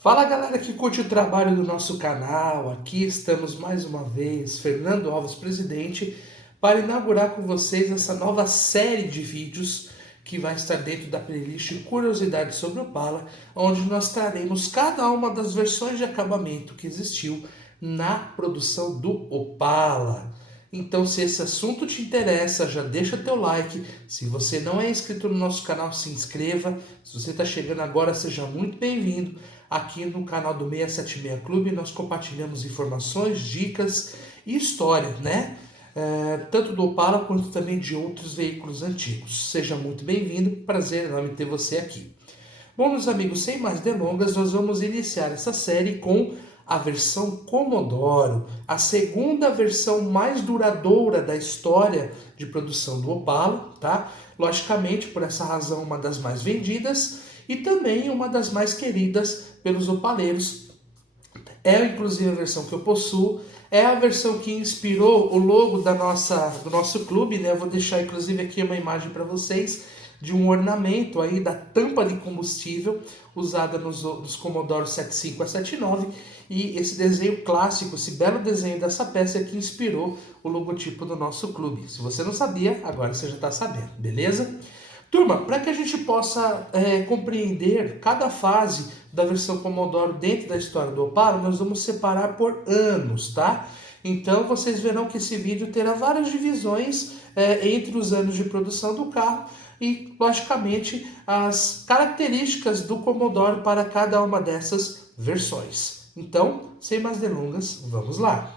Fala galera que curte o trabalho do nosso canal, aqui estamos mais uma vez, Fernando Alves, presidente, para inaugurar com vocês essa nova série de vídeos que vai estar dentro da playlist Curiosidades sobre Opala, onde nós traremos cada uma das versões de acabamento que existiu na produção do Opala. Então, se esse assunto te interessa, já deixa teu like. Se você não é inscrito no nosso canal, se inscreva. Se você está chegando agora, seja muito bem-vindo. Aqui no canal do 676 Clube nós compartilhamos informações, dicas e histórias, né? Tanto do Opala quanto também de outros veículos antigos. Seja muito bem-vindo, prazer enorme ter você aqui. Bom, meus amigos, sem mais delongas, nós vamos iniciar essa série com a versão Commodore, a segunda versão mais duradoura da história de produção do Opala, tá? Logicamente, por essa razão, uma das mais vendidas e também uma das mais queridas pelos opaleiros. É inclusive a versão que eu possuo, é a versão que inspirou o logo do nosso clube, né? Eu vou deixar inclusive aqui uma imagem para vocês de um ornamento aí da tampa de combustível usada nos Commodore 75 a 79, e esse desenho clássico, esse belo desenho dessa peça é que inspirou o logotipo do nosso clube. Se você não sabia, agora você já está sabendo, beleza? Turma, para que a gente possa compreender cada fase da versão Commodore dentro da história do Opala, nós vamos separar por anos, tá? Então vocês verão que esse vídeo terá várias divisões entre os anos de produção do carro e, logicamente, as características do Commodore para cada uma dessas versões. Então, sem mais delongas, vamos lá!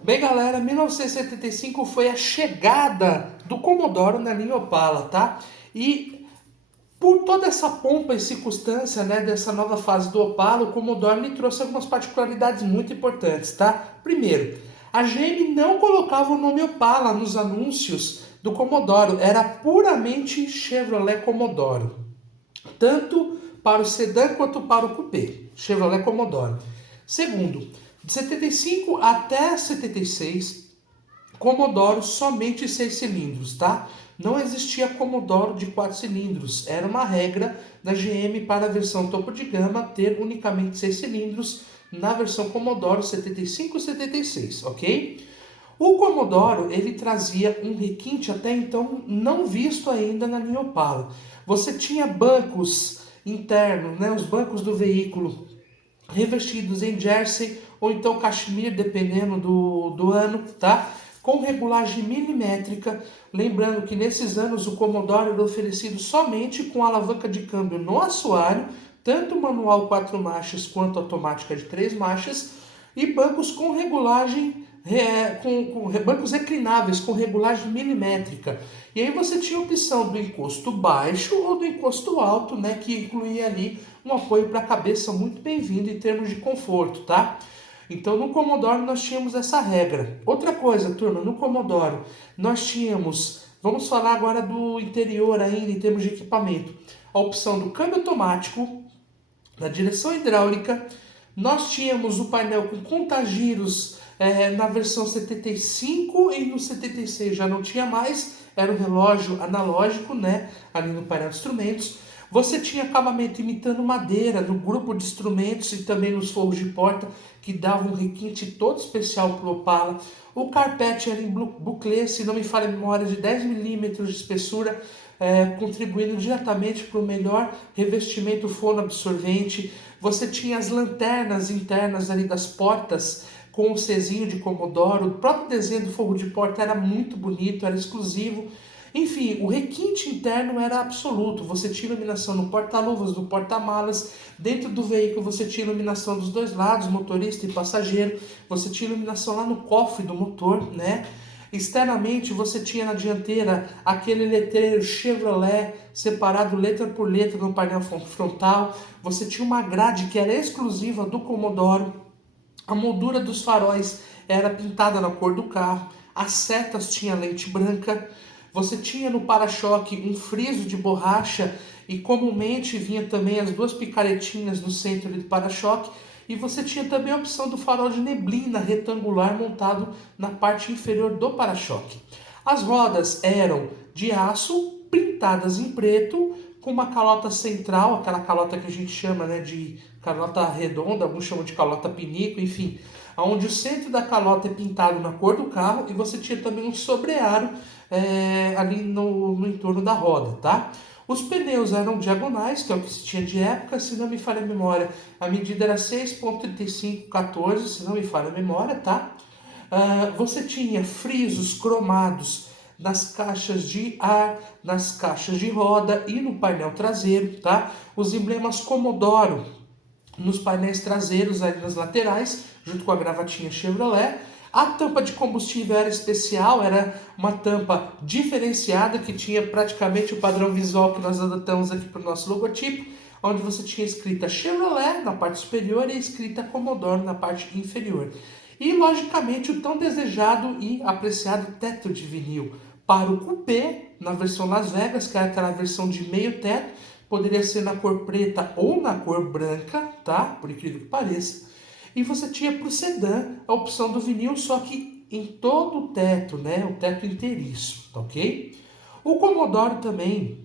Bem, galera, 1975 foi a chegada do Commodore na linha Opala, tá? E por toda essa pompa e circunstância, né, dessa nova fase do Opala, o Commodore me trouxe algumas particularidades muito importantes, tá? Primeiro, a GM não colocava o nome Opala nos anúncios do Commodore, era puramente Chevrolet Commodore, tanto para o sedã quanto para o coupé, Chevrolet Commodore. Segundo, de 75 até 76, Commodore somente 6 cilindros, tá? Não existia Commodore de 4 cilindros. Era uma regra da GM para a versão topo de gama ter unicamente 6 cilindros na versão Commodore 75 e 76, ok? O Commodore, ele trazia um requinte até então não visto ainda na linha Opala. Você tinha bancos internos, né, os bancos do veículo revestidos em jersey ou então cachemir, dependendo do ano, tá? Com regulagem milimétrica, lembrando que nesses anos o Commodore era oferecido somente com alavanca de câmbio no assoalho, tanto manual 4 marchas quanto automática de 3 marchas, e bancos com regulagem, bancos reclináveis com regulagem milimétrica. E aí você tinha a opção do encosto baixo ou do encosto alto, né, que incluía ali um apoio para a cabeça muito bem-vindo em termos de conforto, tá? Então no Commodore nós tínhamos essa regra. Outra coisa, turma, no Commodore nós tínhamos, vamos falar agora do interior ainda em termos de equipamento, a opção do câmbio automático, da direção hidráulica, nós tínhamos o painel com contagiros na versão 75 e no 76 já não tinha mais, era um relógio analógico, né, ali no painel de instrumentos. Você tinha acabamento imitando madeira no grupo de instrumentos e também nos forros de porta, que davam um requinte todo especial para o Opala. O carpete era em buclê, se não me falha a memória, de 10 milímetros de espessura, contribuindo diretamente para o melhor revestimento fonoabsorvente. Você tinha as lanternas internas ali das portas com o Czinho de Commodore. O próprio desenho do forro de porta era muito bonito, era exclusivo. Enfim, o requinte interno era absoluto. Você tinha iluminação no porta-luvas, no porta-malas. Dentro do veículo você tinha iluminação dos dois lados, motorista e passageiro. Você tinha iluminação lá no cofre do motor, né? Externamente você tinha na dianteira aquele letreiro Chevrolet separado letra por letra no painel frontal. Você tinha uma grade que era exclusiva do Commodore. A moldura dos faróis era pintada na cor do carro. As setas tinham lente branca. Você tinha no para-choque um friso de borracha e comumente vinha também as duas picaretinhas no centro do para-choque. E você tinha também a opção do farol de neblina retangular montado na parte inferior do para-choque. As rodas eram de aço pintadas em preto, com uma calota central, aquela calota que a gente chama, né, de calota redonda, alguns chamam de calota pinico, enfim, onde o centro da calota é pintado na cor do carro e você tinha também um sobrearo ali no entorno da roda, tá? Os pneus eram diagonais, que é o que se tinha de época, se não me falha a memória, a medida era 6,3514, se não me falha a memória, tá? Você tinha frisos cromados nas caixas de ar, nas caixas de roda e no painel traseiro, tá? Os emblemas Commodore nos painéis traseiros, ali nas laterais, junto com a gravatinha Chevrolet. A tampa de combustível era especial, era uma tampa diferenciada que tinha praticamente o padrão visual que nós adotamos aqui para o nosso logotipo, onde você tinha escrita Chevrolet na parte superior e escrita Commodore na parte inferior. E, logicamente, o tão desejado e apreciado teto de vinil para o coupé, na versão Las Vegas, que era aquela versão de meio teto, poderia ser na cor preta ou na cor branca, tá? Por incrível que pareça. E você tinha para o sedã a opção do vinil, só que em todo o teto, né? O teto inteiriço, tá ok? O Commodore também,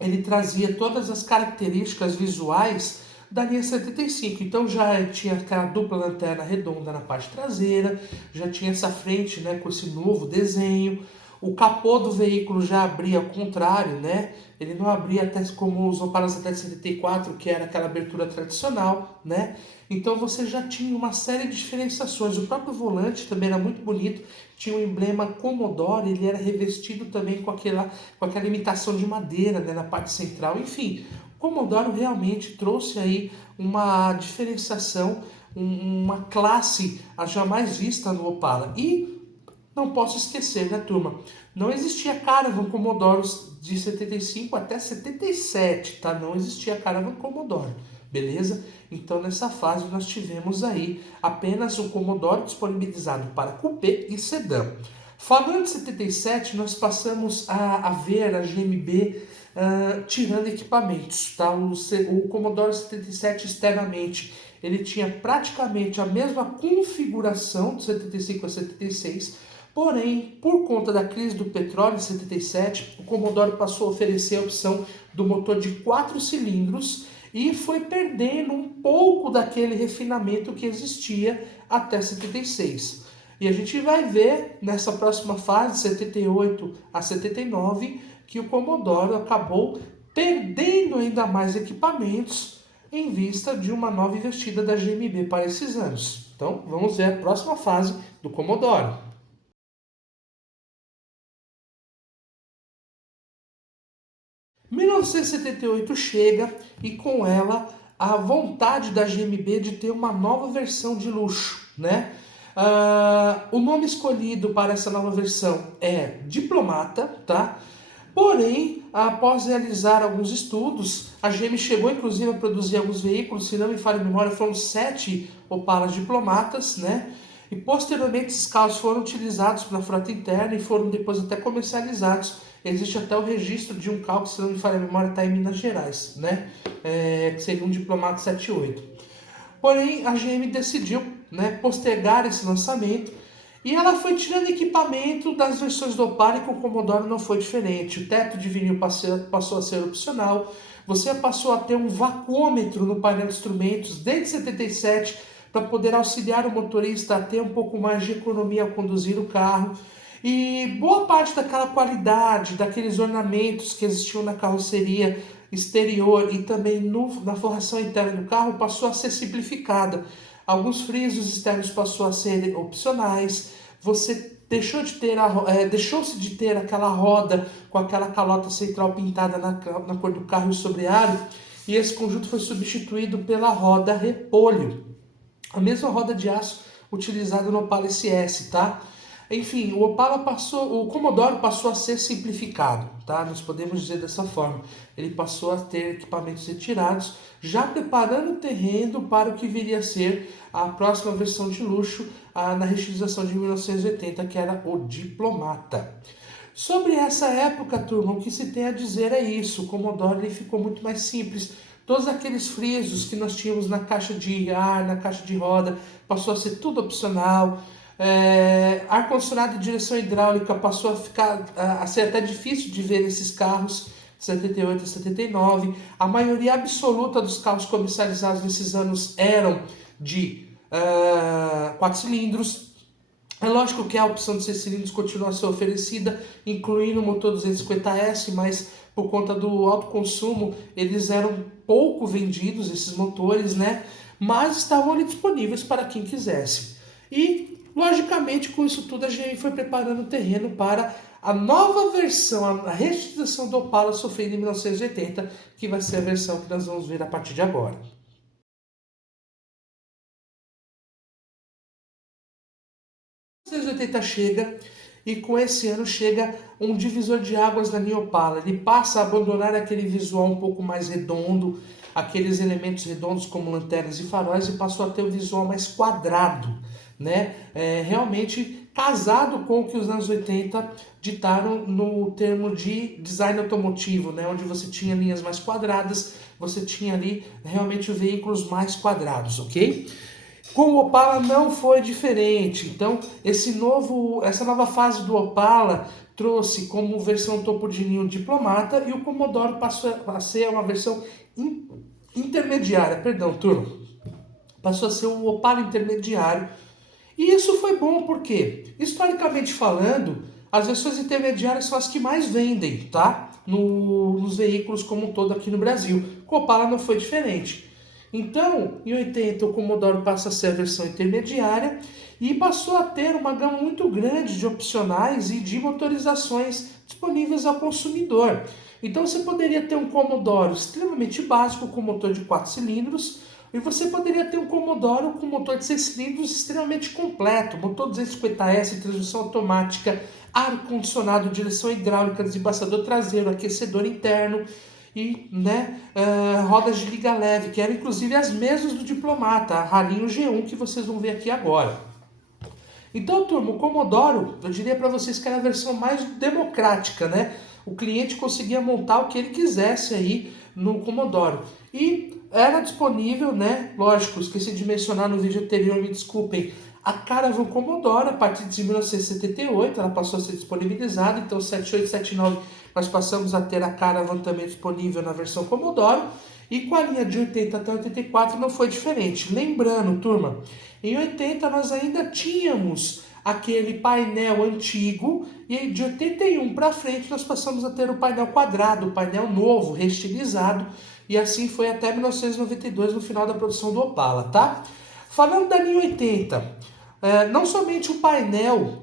ele trazia todas as características visuais da linha 75. Então já tinha aquela dupla lanterna redonda na parte traseira, já tinha essa frente, né, com esse novo desenho. O capô do veículo já abria ao contrário, né? Ele não abria até como os Opalas até 74, que era aquela abertura tradicional, né? Então você já tinha uma série de diferenciações. O próprio volante também era muito bonito, tinha o emblema Commodore, ele era revestido também com aquela imitação de madeira, né, na parte central. Enfim, o Commodore realmente trouxe aí uma diferenciação, uma classe a jamais vista no Opala. E não posso esquecer, né, turma? Não existia Caravan Commodore de 75 até 77, tá? Não existia Caravan Commodore, beleza? Então, nessa fase, nós tivemos aí apenas o Commodore disponibilizado para coupé e sedã. Falando de 77, nós passamos a ver a GMB tirando equipamentos, tá? O Commodore 77 externamente, ele tinha praticamente a mesma configuração de 75 a 76, porém, por conta da crise do petróleo em 77, o Commodore passou a oferecer a opção do motor de 4 cilindros e foi perdendo um pouco daquele refinamento que existia até 76. E a gente vai ver nessa próxima fase, 78 a 79, que o Commodore acabou perdendo ainda mais equipamentos em vista de uma nova investida da GMB para esses anos. Então, vamos ver a próxima fase do Commodore. 1978 chega e com ela a vontade da GMB de ter uma nova versão de luxo, né? O nome escolhido para essa nova versão é Diplomata, tá? Porém, após realizar alguns estudos, a GM chegou inclusive a produzir alguns veículos, se não me falha a memória, foram 7 Opalas Diplomatas, né? E posteriormente esses carros foram utilizados na frota interna e foram depois até comercializados. Existe até o registro de um carro que, se não me falha a memória, está em Minas Gerais, né? Que seria um Diplomata 78. Porém, a GM decidiu, né, postergar esse lançamento e ela foi tirando equipamento das versões do Opala, e com o Commodore não foi diferente. O teto de vinil passou a ser opcional, você passou a ter um vacuômetro no painel de instrumentos desde 77 para poder auxiliar o motorista a ter um pouco mais de economia ao conduzir o carro. E boa parte daquela qualidade, daqueles ornamentos que existiam na carroceria exterior e também na forração interna do carro passou a ser simplificada. Alguns frisos externos passou a ser opcionais. Você deixou-se de ter aquela roda com aquela calota central pintada na cor do carro e sobrearo, e esse conjunto foi substituído pela roda repolho, a mesma roda de aço utilizada no Opala SS, tá? Enfim, o Commodore passou a ser simplificado, tá? Nós podemos dizer dessa forma. Ele passou a ter equipamentos retirados, já preparando o terreno para o que viria a ser a próxima versão de luxo na reutilização de 1980, que era o Diplomata. Sobre essa época, turma, o que se tem a dizer é isso. O Commodore ele ficou muito mais simples. Todos aqueles frisos que nós tínhamos na caixa de ar, na caixa de roda, passou a ser tudo opcional. Ar-condicionado de direção hidráulica passou a ser até difícil de ver nesses carros, 78 a 79. A maioria absoluta dos carros comercializados nesses anos eram de 4 cilindros. É lógico que a opção de 6 cilindros continua a ser oferecida, incluindo o motor 250S, mas por conta do alto consumo, eles eram pouco vendidos, esses motores, né? Mas estavam ali disponíveis para quem quisesse. E, logicamente, com isso tudo, a GM foi preparando o terreno para a nova versão, a reestilização do Opala sofrida em 1980, que vai ser a versão que nós vamos ver a partir de agora. 1980 chega e com esse ano chega um divisor de águas na linha Opala. Ele passa a abandonar aquele visual um pouco mais redondo, aqueles elementos redondos como lanternas e faróis, e passou a ter um visual mais quadrado, né? Realmente casado com o que os anos 80 ditaram no termo de design automotivo, né? Onde você tinha linhas mais quadradas, você tinha ali realmente veículos mais quadrados, ok? Com o Opala não foi diferente. Então, essa nova fase do Opala trouxe como versão topo de linha o Diplomata, e o Commodore passou a ser uma versão intermediária, perdão, turma. Passou a ser um Opala intermediário. E isso foi bom porque, historicamente falando, as versões intermediárias são as que mais vendem, tá? Nos veículos como um todo aqui no Brasil. Com o Opala não foi diferente. Então, em 80, o Commodore passa a ser a versão intermediária e passou a ter uma gama muito grande de opcionais e de motorizações disponíveis ao consumidor. Então, você poderia ter um Commodore extremamente básico com motor de 4 cilindros, e você poderia ter um Commodore com motor de 6 cilindros extremamente completo, motor 250S, transmissão automática, ar-condicionado, direção hidráulica, desembaçador traseiro, aquecedor interno, e rodas de liga leve, que eram inclusive as mesmas do Diplomata, a Ralinho G1 que vocês vão ver aqui agora. Então, turma, o Commodore, eu diria para vocês que era a versão mais democrática, né? O cliente conseguia montar o que ele quisesse aí no Commodore. E era disponível, né? Lógico, esqueci de mencionar no vídeo anterior, me desculpem, a Caravan Commodore, a partir de 1978, ela passou a ser disponibilizada. Então, 78, 79, nós passamos a ter a Caravan também disponível na versão Commodore. E com a linha de 80 até 84 não foi diferente. Lembrando, turma, em 80 nós ainda tínhamos aquele painel antigo, e de 81 para frente nós passamos a ter o painel quadrado, o painel novo, reestilizado, e assim foi até 1992, no final da produção do Opala, tá? Falando da linha 80, não somente o painel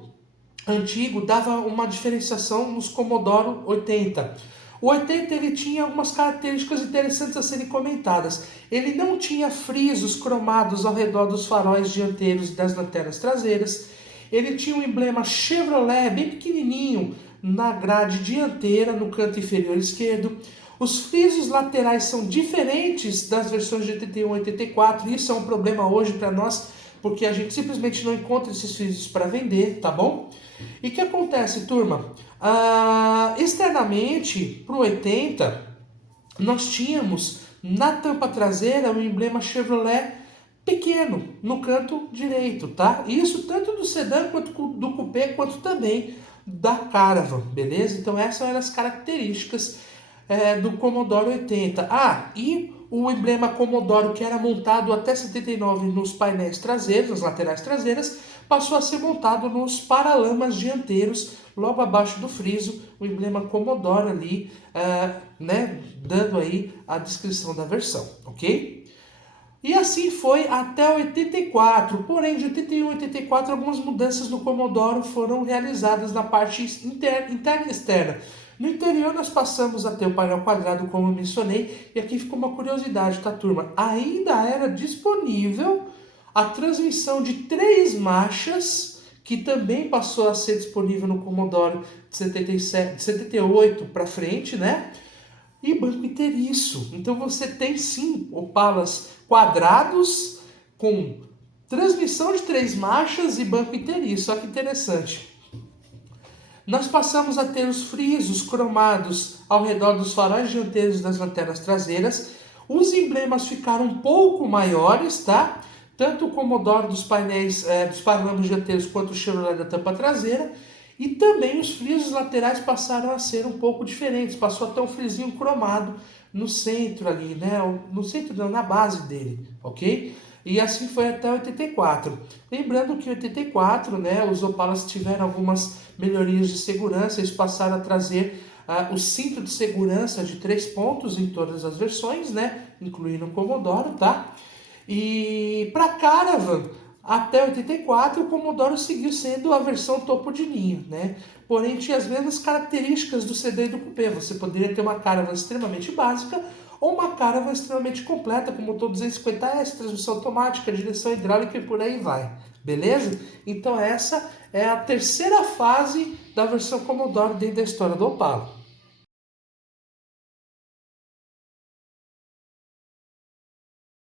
antigo dava uma diferenciação nos Commodore 80. O 80 ele tinha algumas características interessantes a serem comentadas. Ele não tinha frisos cromados ao redor dos faróis dianteiros e das lanternas traseiras. Ele tinha um emblema Chevrolet bem pequenininho na grade dianteira, no canto inferior esquerdo. Os frisos laterais são diferentes das versões de 81 e 84. Isso é um problema hoje para nós, porque a gente simplesmente não encontra esses frisos para vender, tá bom? E o que acontece, turma? Externamente, para o 80, nós tínhamos na tampa traseira o emblema Chevrolet pequeno, no canto direito, tá? Isso tanto do sedã quanto do coupé, quanto também da Caravan, beleza? Então essas eram as características do Commodore 80. E o emblema Commodore, que era montado até 79 nos painéis traseiros, nas laterais traseiras, passou a ser montado nos paralamas dianteiros, logo abaixo do friso, o emblema Commodore ali, dando aí a descrição da versão, ok? E assim foi até 84, porém de 81 a 84 algumas mudanças no Commodore foram realizadas na parte interna e externa. No interior nós passamos a ter o painel quadrado, como eu mencionei, e aqui ficou uma curiosidade, tá, turma? Ainda era disponível a transmissão de 3 marchas, que também passou a ser disponível no Commodore de 78 para frente, né? E banco inteiriço. Então você tem sim Opalas quadrados com transmissão de 3 marchas e banco inteiriço. Olha que interessante. Nós passamos a ter os frisos cromados ao redor dos faróis dianteiros das lanternas traseiras. Os emblemas ficaram um pouco maiores, tá? tanto o Commodore dos painéis, dos paralamas dianteiros, quanto o Chevrolet da tampa traseira. E também os frisos laterais passaram a ser um pouco diferentes, passou a ter um frisinho cromado no centro ali, né? No centro não, na base dele, ok? E assim foi até 84. Lembrando que em 84, né, os Opalas tiveram algumas melhorias de segurança, eles passaram a trazer o cinto de segurança de 3 pontos em todas as versões, né, incluindo o Commodore, tá? E para Caravan, até 84, o Commodore seguiu sendo a versão topo de linha, né? Porém, tinha as mesmas características do sedã e do coupé. Você poderia ter uma Caravan extremamente básica ou uma Caravan extremamente completa, com motor 250S, transmissão automática, direção hidráulica e por aí vai. Beleza? Então essa é a terceira fase da versão Commodore dentro da história do Opala.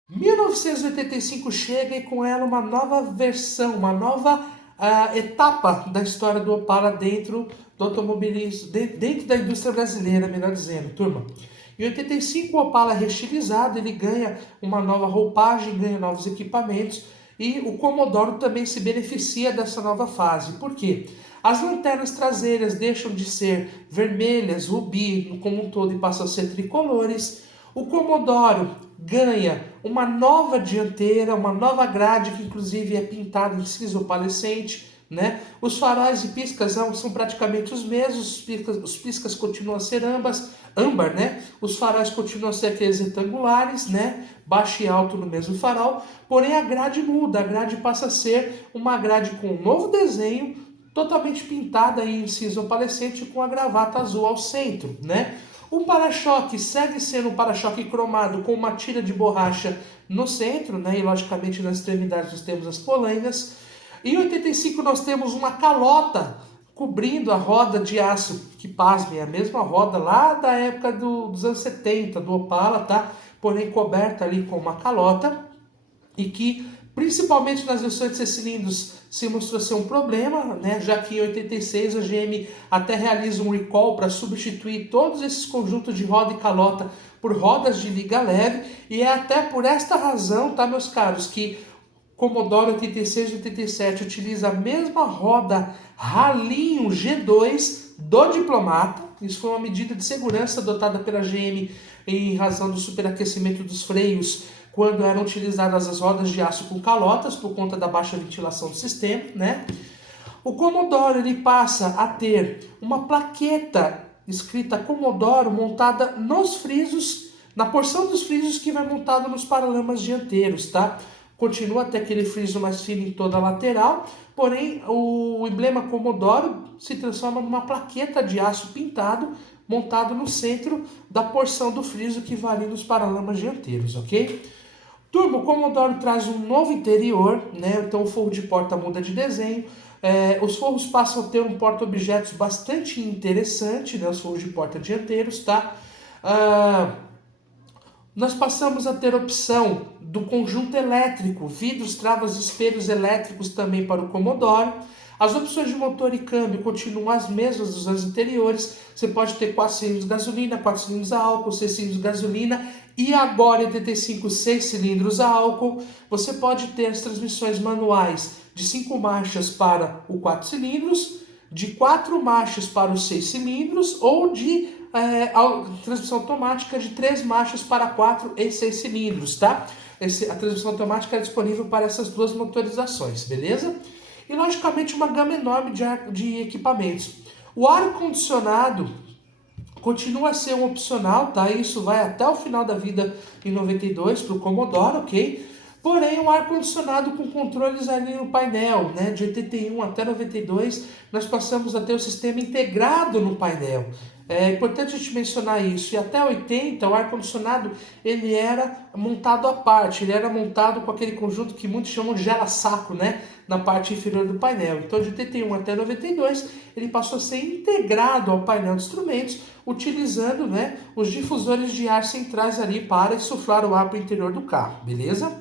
1985 chega e com ela uma nova versão, uma nova etapa da história do Opala dentro do automobilismo, dentro da indústria brasileira, melhor dizendo, turma. Em 85 o Opala é reestilizado, ele ganha uma nova roupagem, ganha novos equipamentos e o Commodore também se beneficia dessa nova fase. Por quê? As lanternas traseiras deixam de ser vermelhas, rubi como um todo e passam a ser tricolores. O Commodore ganha uma nova dianteira, uma nova grade que inclusive é pintada em cinza opalescente, né? Os faróis e piscas são praticamente os mesmos, os piscas continuam a ser âmbar, né? Os faróis continuam a ser aqueles retangulares, né? Baixo e alto no mesmo farol, porém a grade muda, a grade passa a ser uma grade com um novo desenho, totalmente pintada em cinza opalescente com a gravata azul ao centro, né? O para-choque segue sendo um para-choque cromado com uma tira de borracha no centro, né? E logicamente nas extremidades nós temos as polainas. Em 85 nós temos uma calota cobrindo a roda de aço, que pasmem, é a mesma roda lá da época dos anos 70, do Opala, tá? Porém coberta ali com uma calota e que principalmente nas versões de 6 cilindros se mostrou ser um problema, né? Já que em 86 a GM até realiza um recall para substituir todos esses conjuntos de roda e calota por rodas de liga leve, e é até por esta razão, tá, meus caros, que Commodore 86 e 87 utiliza a mesma roda ralinho G2 do Diplomata. Isso foi uma medida de segurança adotada pela GM em razão do superaquecimento dos freios quando eram utilizadas as rodas de aço com calotas por conta da baixa ventilação do sistema, né? O Commodore ele passa a ter uma plaqueta escrita Commodore montada nos frisos, na porção dos frisos que vai montado nos paralamas dianteiros, tá? Continua até aquele friso mais fino em toda a lateral, porém o emblema Commodore se transforma numa plaqueta de aço pintado montado no centro da porção do friso que vai ali nos paralamas dianteiros, ok? Turbo, o Commodore traz um novo interior, né? Então o forro de porta muda de desenho. Os forros passam a ter um porta-objetos bastante interessante, né? Os forros de porta dianteiros, tá? Nós passamos a ter opção do conjunto elétrico, vidros, travas e espelhos elétricos também para o Commodore. As opções de motor e câmbio continuam as mesmas dos anos anteriores. Você pode ter 4 cilindros de gasolina, 4 cilindros a álcool, 6 cilindros de gasolina e agora em 85 6 cilindros a álcool. Você pode ter as transmissões manuais de 5 marchas para o 4 cilindros, de 4 marchas para os 6 cilindros ou de transmissão automática de 3 marchas para 4 e 6 cilindros, tá? A transmissão automática é disponível para essas duas motorizações, beleza? E logicamente uma gama enorme de equipamentos. O ar-condicionado continua a ser um opcional, tá? Isso vai até o final da vida em 92 para o Commodore, ok? Porém, o ar-condicionado com controles ali no painel, né? De 81 até 92, nós passamos a ter o sistema integrado no painel. É importante a gente mencionar isso. E até 80, o ar-condicionado ele era montado à parte. Ele era montado com aquele conjunto que muitos chamam de gela-saco, né? Na parte inferior do painel. Então, de 81 até 92, ele passou a ser integrado ao painel de instrumentos, utilizando, né, os difusores de ar centrais ali para insuflar o ar para o interior do carro, beleza?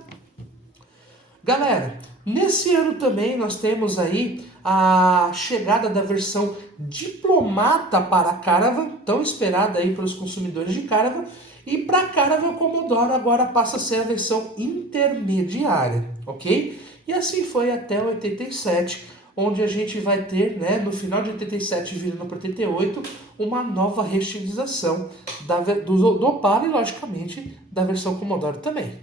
Galera, nesse ano também nós temos aí a chegada da versão Diplomata para a Caravan, tão esperada aí pelos consumidores de Caravan, e para a Caravan Commodore agora passa a ser a versão intermediária. ok? E assim foi até 87, onde a gente vai ter, né, no final de 87 virando para 88, uma nova reestilização do Opala e, logicamente, da versão Commodore também.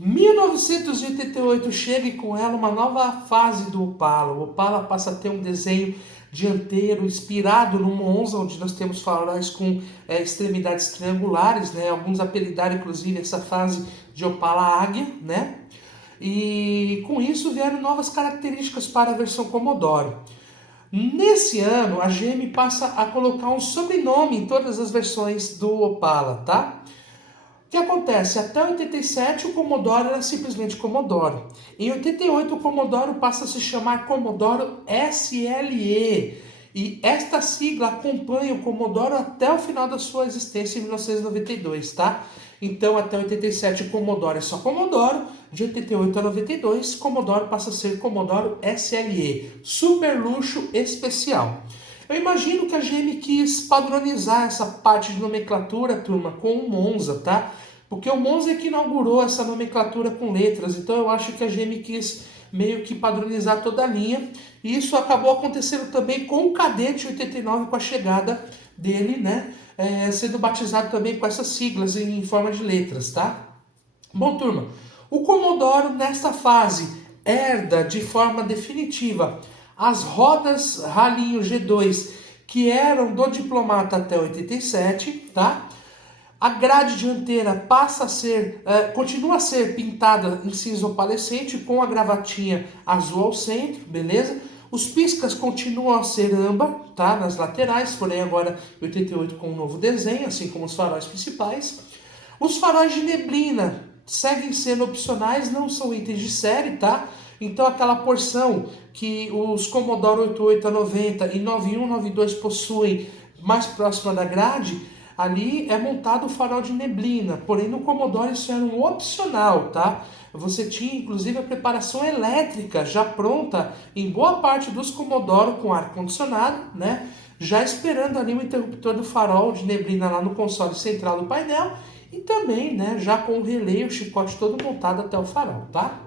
1988 chega e com ela uma nova fase do Opala. O Opala passa a ter um desenho dianteiro inspirado no Monza, onde nós temos faróis com extremidades triangulares, né? Alguns apelidaram inclusive essa fase de Opala Águia, né? E com isso vieram novas características para a versão Commodore. Nesse ano, a GM passa a colocar um sobrenome em todas as versões do Opala, tá? O que acontece? Até 87 o Commodore era simplesmente Commodore. Em 88 o Commodore passa a se chamar Commodore SLE. E esta sigla acompanha o Commodore até o final da sua existência em 1992, tá? Então até 87 o Commodore é só Commodore, de 88 a 92 Commodore passa a ser Commodore SLE, super luxo especial. Eu imagino que a GM quis padronizar essa parte de nomenclatura, turma, com o Monza, tá? Porque o Monza é que inaugurou essa nomenclatura com letras, então eu acho que a GM quis meio que padronizar toda a linha. E isso acabou acontecendo também com o Cadete 89, com a chegada dele, né? Sendo batizado também com essas siglas em forma de letras, tá? Bom, turma, o Commodore nesta fase herda de forma definitiva as rodas ralinho G2 que eram do Diplomata até 87, tá? A grade dianteira passa a ser, continua a ser pintada em cinza opalescente com a gravatinha azul ao centro, beleza? Os piscas continuam a ser âmbar, tá? Nas laterais, porém agora 88 com um novo desenho, assim como os faróis principais. Os faróis de neblina seguem sendo opcionais, não são itens de série, tá? Então aquela porção que os Commodore 88 a 90 e 91, 92 possuem mais próxima da grade, ali é montado o farol de neblina, porém no Commodore isso era um opcional, tá? Você tinha inclusive a preparação elétrica já pronta em boa parte dos Commodore com ar-condicionado, né? Já esperando ali o interruptor do farol de neblina lá no console central do painel e também, né, já com o relé e o chicote todo montado até o farol, tá?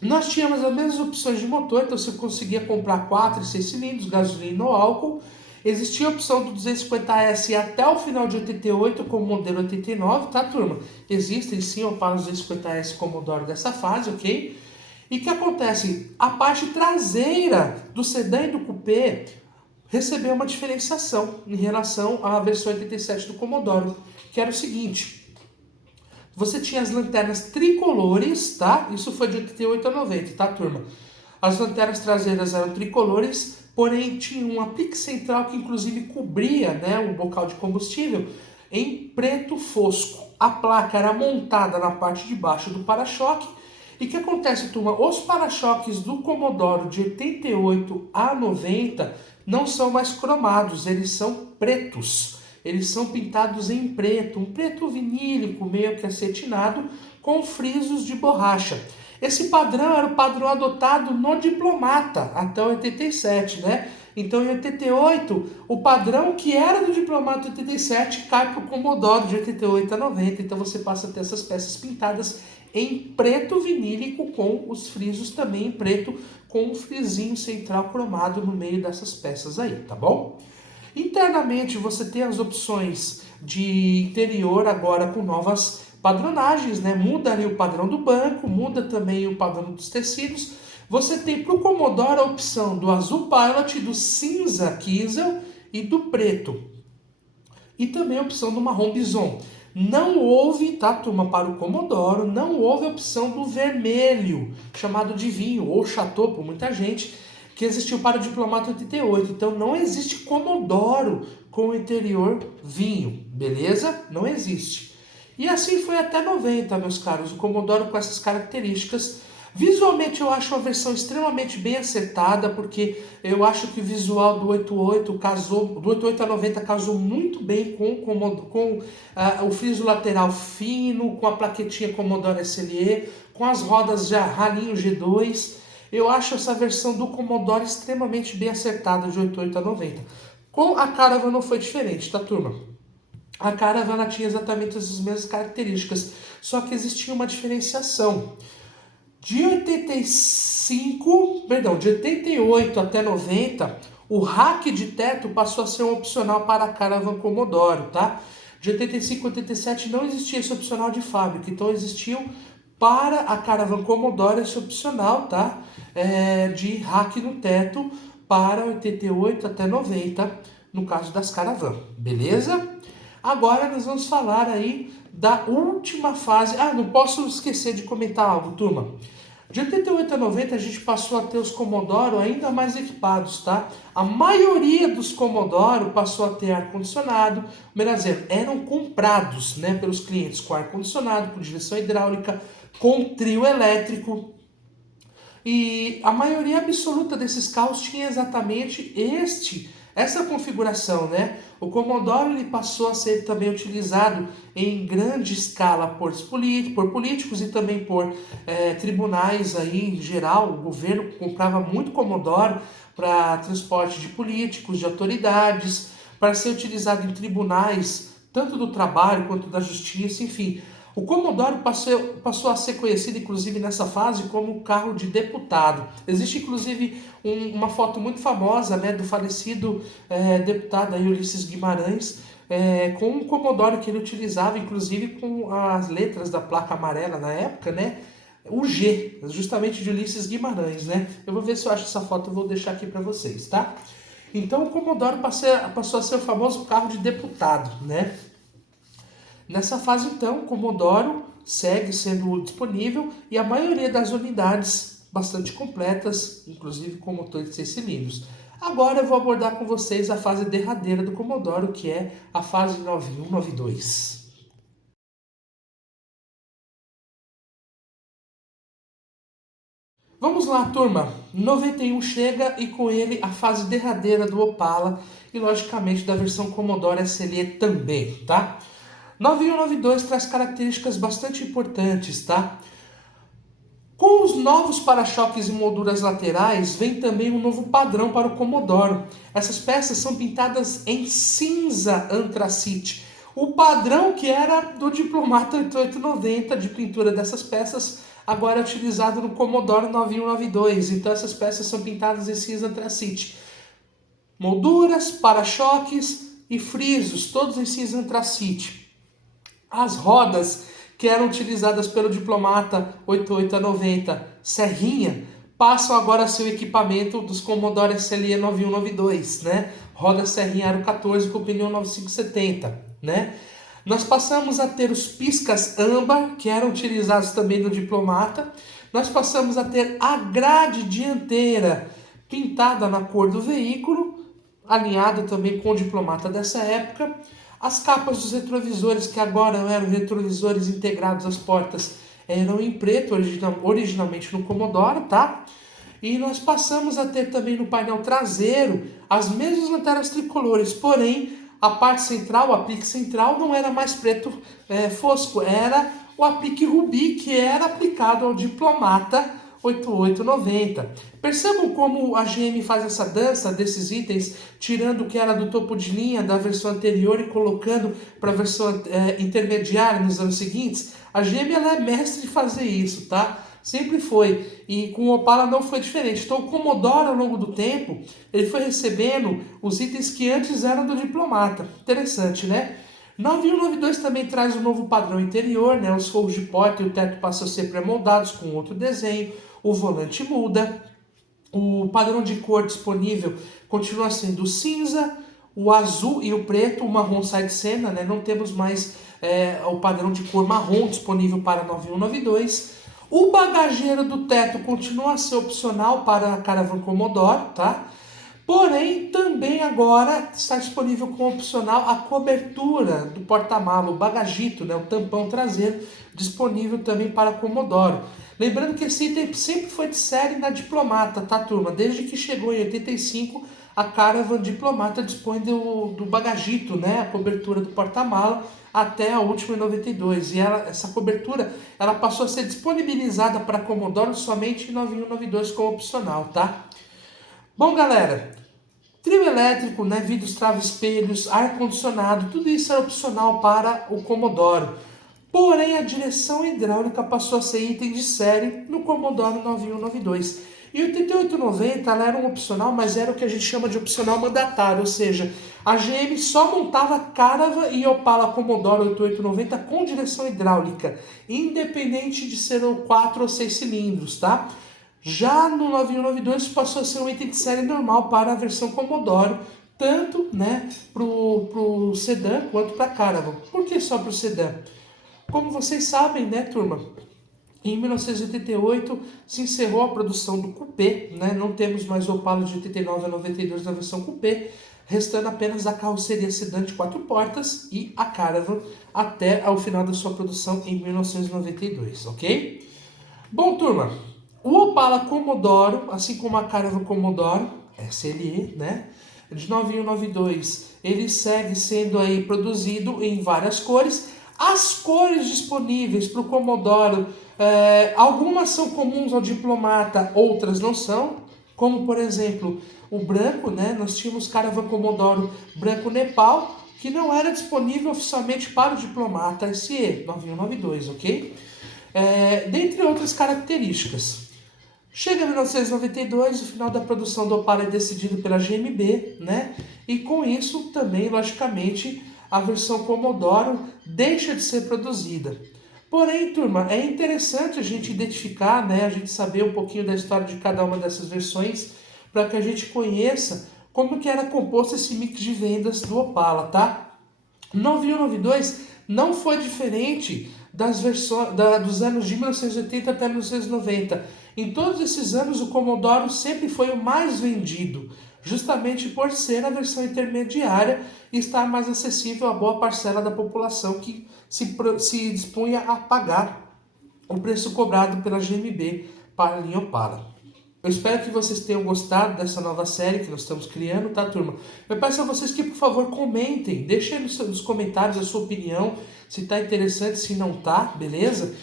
Nós tínhamos as mesmas opções de motor, então você conseguia comprar 4 e 6 cilindros, gasolina ou álcool. Existia a opção do 250S até o final de 88 com o modelo 89, tá, turma? Existem sim Opala 250S Commodore dessa fase, ok? E o que acontece? A parte traseira do sedã e do coupé recebeu uma diferenciação em relação à versão 87 do Commodore, que era o seguinte: você tinha as lanternas tricolores, tá? Isso foi de 88 a 90, tá, turma? As lanternas traseiras eram tricolores, porém tinha um aplique central que inclusive cobria, né, o bocal de combustível em preto fosco. A placa era montada na parte de baixo do para-choque. E o que acontece, turma? Os para-choques do Commodore de 88 a 90 não são mais cromados, eles são pretos. Eles são pintados em preto, um preto vinílico, meio que acetinado, com frisos de borracha. Esse padrão era o padrão adotado no Diplomata, até 87, né? Então, em 88, o padrão que era do Diplomata 87 cai para o Commodore de 88 a 90. Então, você passa a ter essas peças pintadas em preto vinílico, com os frisos também em preto, com um frisinho central cromado no meio dessas peças aí, tá bom? Internamente você tem as opções de interior agora com novas padronagens, né? Muda ali o padrão do banco, muda também o padrão dos tecidos. Você tem para o Commodore a opção do azul Pilot, do cinza Kiesel e do preto. E também a opção do marrom Bison. Não houve, tá, turma, para o Commodore, não houve a opção do vermelho, chamado de vinho, ou Chateau por muita gente, que existiu para o Diplomata 88. Então não existe Commodore com o interior vinho, beleza? Não existe. E assim foi até 90, meus caros, o Commodore com essas características. Visualmente eu acho a versão extremamente bem acertada, porque eu acho que o visual do 88 casou, do 88 a 90 casou muito bem com o friso lateral fino, com a plaquetinha Commodore SLE, com as rodas já ralinho G2. Eu acho essa versão do Commodore extremamente bem acertada de 88 a 90. Com a Caravan não foi diferente, tá, turma? a Caravan ela tinha exatamente as mesmas características, só que existia uma diferenciação. De 88 até 90, o rack de teto passou a ser um opcional para a Caravan Commodore, tá? De 85 a 87 não existia esse opcional de fábrica, então existiu para a Caravan Commodore esse opcional, tá? De rack no teto para 88 até 90, no caso das Caravan, beleza? Agora nós vamos falar aí da última fase. Ah, não posso esquecer de comentar algo, turma. De 88 a 90 a gente passou a ter os Commodore ainda mais equipados, tá? A maioria dos Commodore passou a ter ar-condicionado, melhor dizendo, eram comprados, né, pelos clientes com ar-condicionado, com direção hidráulica, com trio elétrico. E a maioria absoluta desses carros tinha exatamente essa configuração, né? O Commodore ele passou a ser também utilizado em grande escala por políticos e também por tribunais aí em geral. O governo comprava muito Commodore para transporte de políticos, de autoridades, para ser utilizado em tribunais, tanto do trabalho quanto da justiça, enfim. O Commodore passou a ser conhecido, inclusive, nessa fase como carro de deputado. Existe, inclusive, uma foto muito famosa, né, do falecido deputado aí, Ulisses Guimarães, com um Commodore que ele utilizava, inclusive, com as letras da placa amarela na época, né? O G, justamente de Ulisses Guimarães, né? Eu vou ver se eu acho essa foto, eu vou deixar aqui para vocês, tá? Então, o Commodore passou a ser o famoso carro de deputado, né? Nessa fase, então, o Commodore segue sendo disponível e a maioria das unidades bastante completas, inclusive com motor de 6 cilindros. Agora eu vou abordar com vocês a fase derradeira do Commodore, que é a fase 9192. Vamos lá, turma. 91 chega e com ele a fase derradeira do Opala e, logicamente, da versão Commodore SLE também, tá? 9192 traz características bastante importantes, tá? Com os novos para-choques e molduras laterais, vem também um novo padrão para o Commodore. Essas peças são pintadas em cinza antracite. O padrão que era do Diplomata 8890 de pintura dessas peças, agora é utilizado no Commodore 9192. Então essas peças são pintadas em cinza antracite. Molduras, para-choques e frisos, todos em cinza antracite. As rodas que eram utilizadas pelo Diplomata 88 a 90 Serrinha passam agora a ser o equipamento dos Commodore SLE 9192, né? Roda Serrinha Aro 14 com pneu 9570, né? Nós passamos a ter os piscas âmbar, que eram utilizados também no Diplomata. Nós passamos a ter a grade dianteira pintada na cor do veículo, alinhada também com o Diplomata dessa época. As capas dos retrovisores, que agora eram retrovisores integrados às portas, eram em preto, originalmente no Commodore, tá? E nós passamos a ter também no painel traseiro as mesmas lanternas tricolores, porém a parte central, o aplique central, não era mais preto fosco, era o aplique rubi, que era aplicado ao Diplomata 8890. Percebam como a GM faz essa dança desses itens, tirando o que era do topo de linha da versão anterior e colocando para a versão intermediária nos anos seguintes. A GM ela é mestre de fazer isso, tá? Sempre foi. E com o Opala não foi diferente. Então o Commodore, ao longo do tempo, ele foi recebendo os itens que antes eram do Diplomata. Interessante, né? 9192 também traz um novo padrão interior, né? Os forros de porta e o teto passam a ser pré-moldados com outro desenho. O volante muda. O padrão de cor disponível continua sendo o cinza, o azul e o preto, o marrom sai de cena, né? Não temos mais o padrão de cor marrom disponível para 9192. O bagageiro do teto continua a ser opcional para a Caravan Commodore, tá? Porém, também agora está disponível como opcional a cobertura do porta-mala, o bagagito, né, o tampão traseiro, disponível também para a Commodore. Lembrando que esse item sempre foi de série na Diplomata, tá, turma? Desde que chegou em 85, a Caravan Diplomata dispõe do bagagito, né, a cobertura do porta-mala, até a última em 92. E essa cobertura ela passou a ser disponibilizada para a Commodore somente em 9192 como opcional, tá? Bom, galera, Trio elétrico, né, vidros, trava, espelhos, ar-condicionado, tudo isso era opcional para o Commodore. Porém, a direção hidráulica passou a ser item de série no Commodore 9192. E o 8890 ela era um opcional, mas era o que a gente chama de opcional mandatário, ou seja, a GM só montava Caravan e Opala Commodore 8890 com direção hidráulica, independente de ser 4 ou 6 cilindros, tá? Já no 9192 passou a ser um item de série normal para a versão Commodore, tanto, né, pro sedã quanto para Caravan. Por que só pro sedã? Como vocês sabem, né, turma? Em 1988 se encerrou a produção do Coupé, né? Não temos mais o Opala de 89 a 92 na versão Coupé, restando apenas a carroceria sedã de 4 portas e a Caravan até ao final da sua produção em 1992, ok? Bom, turma, o Opala Commodore, assim como a Caravan Commodore, SLE, né? De 9192, ele segue sendo aí produzido em várias cores. As cores disponíveis para o Commodore, algumas são comuns ao Diplomata, outras não são, como por exemplo o branco, né? Nós tínhamos Caravan Commodore branco Nepal, que não era disponível oficialmente para o Diplomata SE 9192, ok? Dentre outras características. Chega em 1992, o final da produção do Opala é decidido pela GMB, né? E com isso também, logicamente, a versão Commodore deixa de ser produzida. Porém, turma, é interessante a gente identificar, né, a gente saber um pouquinho da história de cada uma dessas versões, para que a gente conheça como que era composto esse mix de vendas do Opala, tá? 9192 não foi diferente das versões dos anos de 1980 até 1990. Em todos esses anos, o Commodore sempre foi o mais vendido, justamente por ser a versão intermediária e estar mais acessível a boa parcela da população que se dispunha a pagar o preço cobrado pela GMB para a linha Opala. Eu espero que vocês tenham gostado dessa nova série que nós estamos criando, tá, turma? Eu peço a vocês que, por favor, comentem, deixem aí nos comentários a sua opinião, se tá interessante, se não tá, beleza?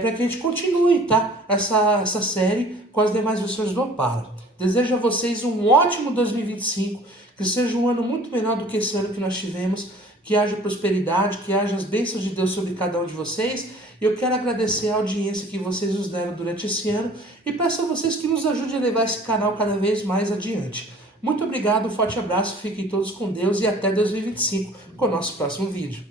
Para que a gente continue, tá? Essa série com as demais versões do Opala. Desejo a vocês um ótimo 2025, que seja um ano muito melhor do que esse ano que nós tivemos, que haja prosperidade, que haja as bênçãos de Deus sobre cada um de vocês. Eu quero agradecer a audiência que vocês nos deram durante esse ano e peço a vocês que nos ajudem a levar esse canal cada vez mais adiante. Muito obrigado, um forte abraço, fiquem todos com Deus e até 2025 com o nosso próximo vídeo.